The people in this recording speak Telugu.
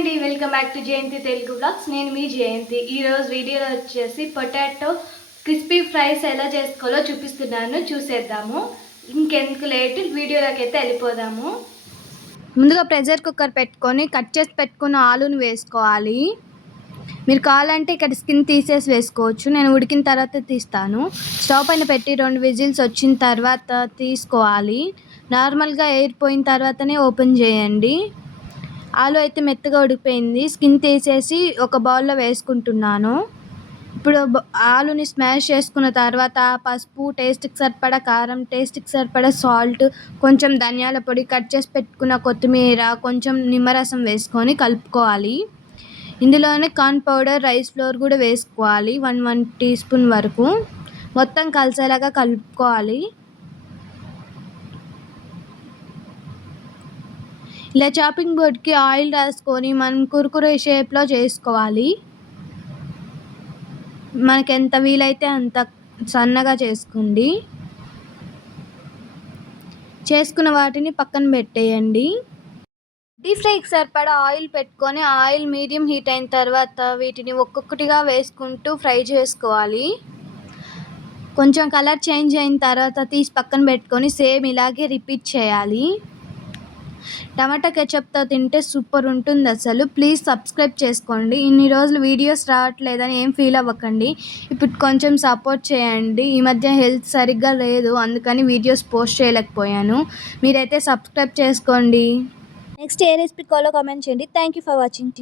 అండి, welcome back to Jayanthi Telugu blogs. నేను మీ జయంతి. ఈరోజు వీడియోలో వచ్చేసి పొటాటో క్రిస్పీ ఫ్రైస్ ఎలా చేసుకోవాలో చూపిస్తున్నాను, చూసేద్దాము. ఇంకెందుకు లేట్, వీడియోలోకి అయితే వెళ్ళిపోదాము. ముందుగా ప్రెషర్ కుక్కర్ పెట్టుకొని కట్ చేసి పెట్టుకున్న ఆలుని వేసుకోవాలి. మీరు కావాలంటే ఇక్కడ స్కిన్ తీసేసి వేసుకోవచ్చు, నేను ఉడికిన తర్వాత తీస్తాను. స్టవ్ పైన పెట్టి 2 విజిల్స్ వచ్చిన తర్వాత తీసుకోవాలి. నార్మల్గా ఎయిర్ పోయిన తర్వాతనే ఓపెన్ చేయండి. ఆలు అయితే మెత్తగా ఉడికిపోయింది. స్కిన్ తీసేసి ఒక బౌల్లో వేసుకుంటున్నాను. ఇప్పుడు ఆలుని స్మాష్ చేసుకున్న తర్వాత పసుపు, టేస్ట్కి సరిపడా కారం, టేస్ట్కి సరిపడా సాల్ట్, కొంచెం ధనియాల పొడి, కట్ చేసి పెట్టుకున్న కొత్తిమీర, కొంచెం నిమ్మరసం వేసుకొని కలుపుకోవాలి. ఇందులోనే కార్న్ పౌడర్, రైస్ ఫ్లోర్ కూడా వేసుకోవాలి. 1 టీ స్పూన్ వరకు మొత్తం కలిసేలాగా కలుపుకోవాలి. ఇలా చాపింగ్ బోర్డ్కి ఆయిల్ రాసుకొని మనం కుర్కురే షేప్లో చేసుకోవాలి. మనకి ఎంత వీలైతే అంత సన్నగా చేసుకోండి. చేసుకున్న వాటిని పక్కన పెట్టేయండి. డీప్ ఫ్రైకి సరిపడా ఆయిల్ పెట్టుకొని ఆయిల్ మీడియం హీట్ అయిన తర్వాత వీటిని ఒక్కొక్కటిగా వేసుకుంటూ ఫ్రై చేసుకోవాలి. కొంచెం కలర్ చేంజ్ అయిన తర్వాత తీసి పక్కన పెట్టుకొని సేమ్ ఇలాగే రిపీట్ చేయాలి. టమాటా కెచప్తో తింటే సూపర్ ఉంటుంది అసలు. ప్లీజ్ సబ్స్క్రైబ్ చేసుకోండి. ఇన్ని రోజులు వీడియోస్ రావట్లేదని ఏం ఫీల్ అవ్వకండి. ఇప్పుడు కొంచెం సపోర్ట్ చేయండి. ఈ మధ్య హెల్త్ సరిగ్గా లేదు, అందుకని వీడియోస్ పోస్ట్ చేయలేకపోయాను. మీరైతే సబ్స్క్రైబ్ చేసుకోండి. నెక్స్ట్ ఏ రెసిపీ కావాలో కామెంట్ చేయండి. Thank you for watching.